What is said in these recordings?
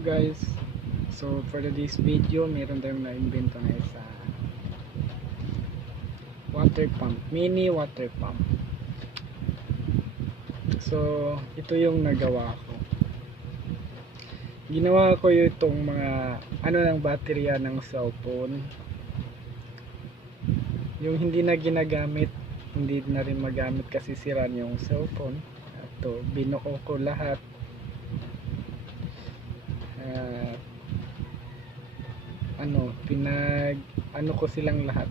guys, so for this video meron tayong na-invento na isa water pump, mini water pump. So ito yung nagawa ko. Ginawa ko itong mga ng baterya ng cellphone, yung hindi na ginagamit, hindi na rin magamit kasi sira yung cellphone. Ito, binuo ko lahat. Ko silang lahat,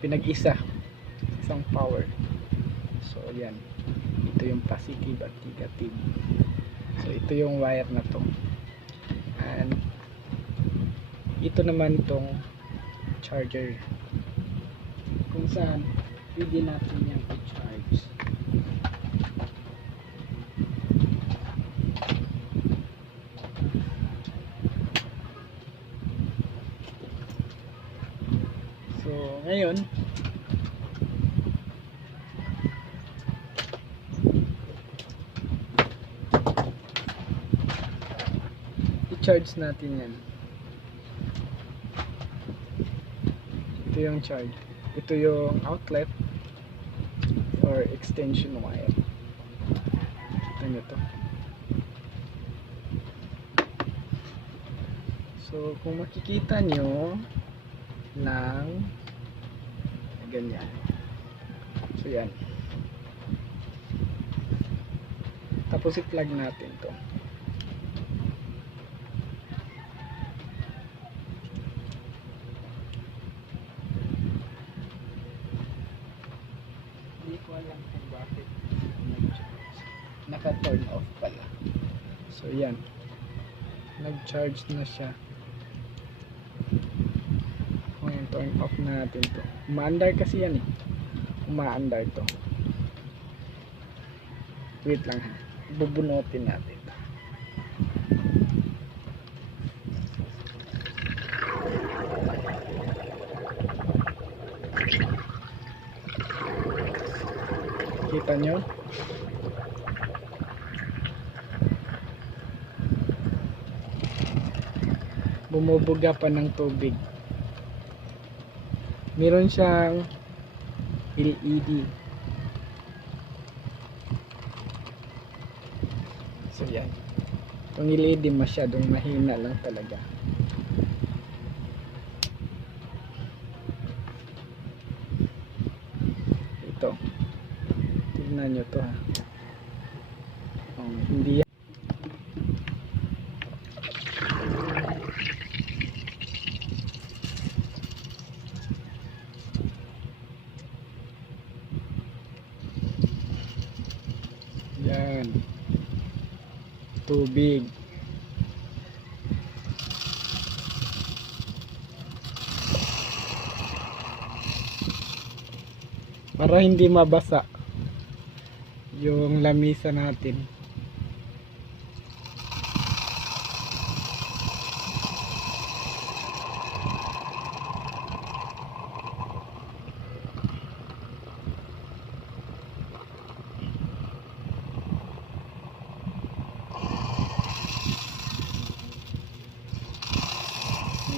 pinag-isa, isang power. So yan, ito yung positive at negative. So ito yung wire na to, and ito naman tong charger kung saan pwede natin yung i-charge. So ngayon i-charge natin yan. Ito yung charge, ito yung outlet or extension wire. Kita nyo to. So kung makikita nyo lang ganyan, so yan, tapos i-plug natin to. Hindi ko alam kung bakit naka-turn off pala. So yan, nag-charge na siya. Ngayon turn off na natin to. Umaandar kasi yan eh, umaandar to. Wait lang ha, bubunutin natin. Kita nyo? Bumubuga pa ng tubig. Meron siyang LED. So yan, itong LED masyadong mahina lang talaga. Ito, tignan nyo to ha. Hindi yan. Yan, tubig. Para hindi mabasa yung lamisa natin.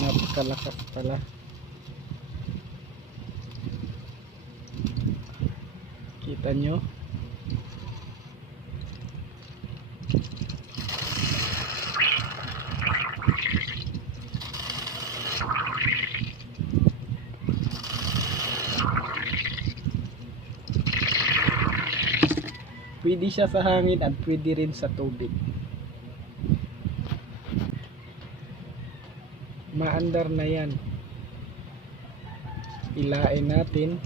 Napakalakas pala. Kita nyo? Pwede siya sa hangin at pwede rin sa tubig. Maandar na yan. Ilain natin.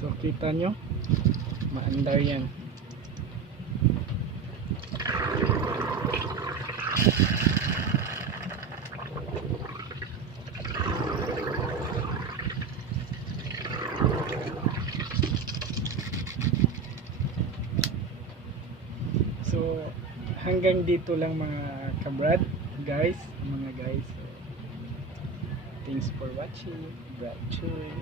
So kita nyo, maandar yan. So hanggang dito lang mga kabrad, guys, mga guys. So, thanks for watching, Brad Chuy.